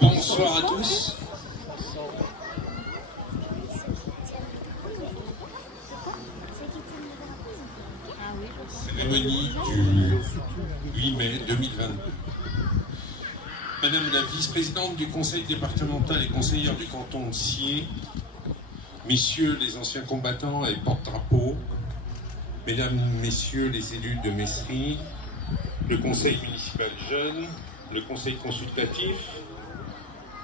Bonsoir à tous. Cérémonie du 8 mai 2022. Madame la vice-présidente du conseil départemental et conseillère du canton de Sciez, messieurs les anciens combattants et porte-drapeaux, mesdames, messieurs les élus de Mestris, le conseil municipal jeune, le conseil consultatif,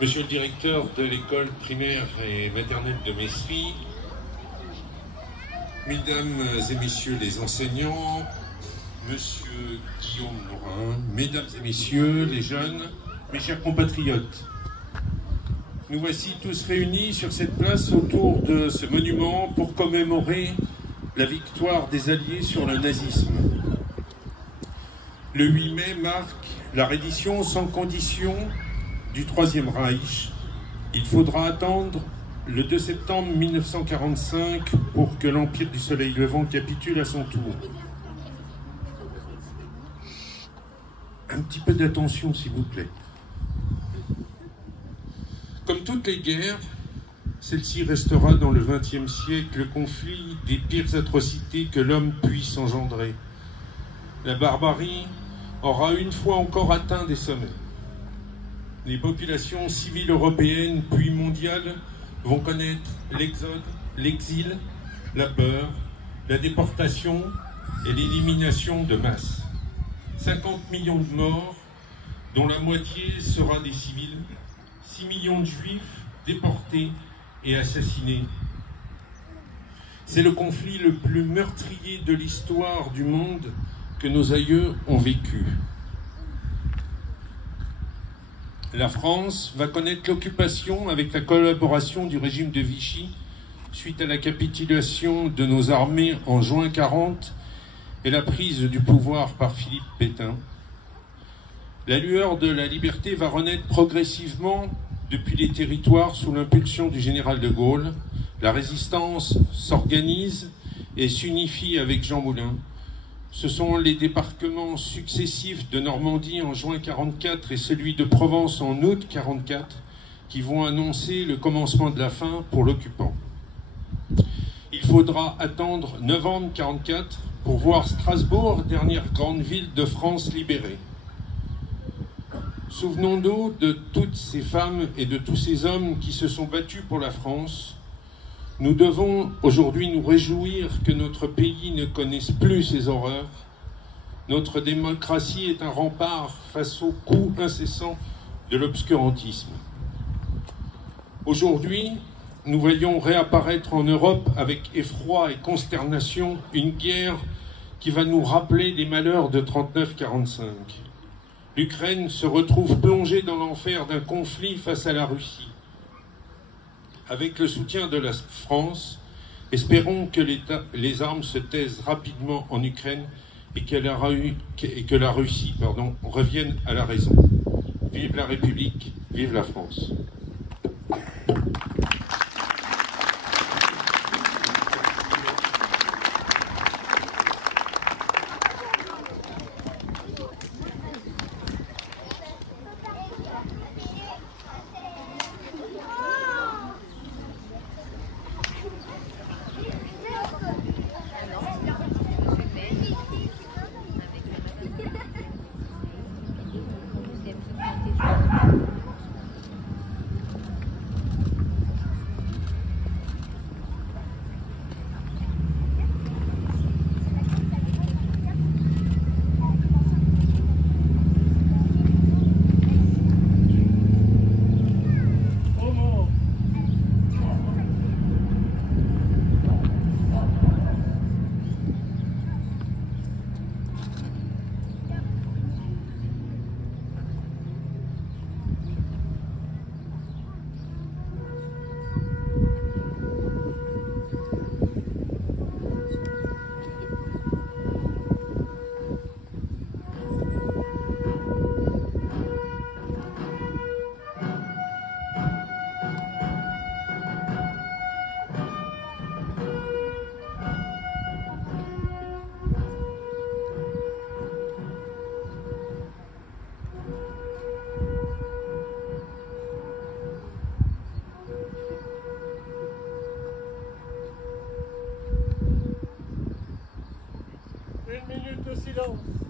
monsieur le directeur de l'école primaire et maternelle de Mestris, mesdames et messieurs les enseignants, monsieur Guillaume Morin, mesdames et messieurs les jeunes, mes chers compatriotes, nous voici tous réunis sur cette place autour de ce monument pour commémorer la victoire des Alliés sur le nazisme. Le 8 mai marque la reddition sans condition du Troisième Reich. Il faudra attendre le 2 septembre 1945 pour que l'Empire du Soleil Levant capitule à son tour. Un petit peu d'attention, s'il vous plaît. Comme toutes les guerres, celle-ci restera dans le XXe siècle le conflit des pires atrocités que l'homme puisse engendrer. La barbarie aura une fois encore atteint des sommets. Les populations civiles européennes puis mondiales vont connaître l'exode, l'exil, la peur, la déportation et l'élimination de masse. 50 millions de morts, dont la moitié sera des civils, 6 millions de juifs déportés et assassinés. C'est le conflit le plus meurtrier de l'histoire du monde que nos aïeux ont vécu. La France va connaître l'occupation avec la collaboration du régime de Vichy suite à la capitulation de nos armées en juin 1940 et la prise du pouvoir par Philippe Pétain. La lueur de la liberté va renaître progressivement depuis les territoires sous l'impulsion du général de Gaulle. La résistance s'organise et s'unifie avec Jean Moulin. Ce sont les débarquements successifs de Normandie en juin 1944 et celui de Provence en août 1944 qui vont annoncer le commencement de la fin pour l'occupant. Il faudra attendre novembre 1944 pour voir Strasbourg, dernière grande ville de France libérée. Souvenons-nous de toutes ces femmes et de tous ces hommes qui se sont battus pour la France. Nous devons aujourd'hui nous réjouir que notre pays ne connaisse plus ces horreurs. Notre démocratie est un rempart face aux coups incessants de l'obscurantisme. Aujourd'hui, nous voyons réapparaître en Europe avec effroi et consternation une guerre qui va nous rappeler les malheurs de 39-45. L'Ukraine se retrouve plongée dans l'enfer d'un conflit face à la Russie. Avec le soutien de la France, espérons que les armes se taisent rapidement en Ukraine et que la Russie revienne à la raison. Vive la République, vive la France. de silence.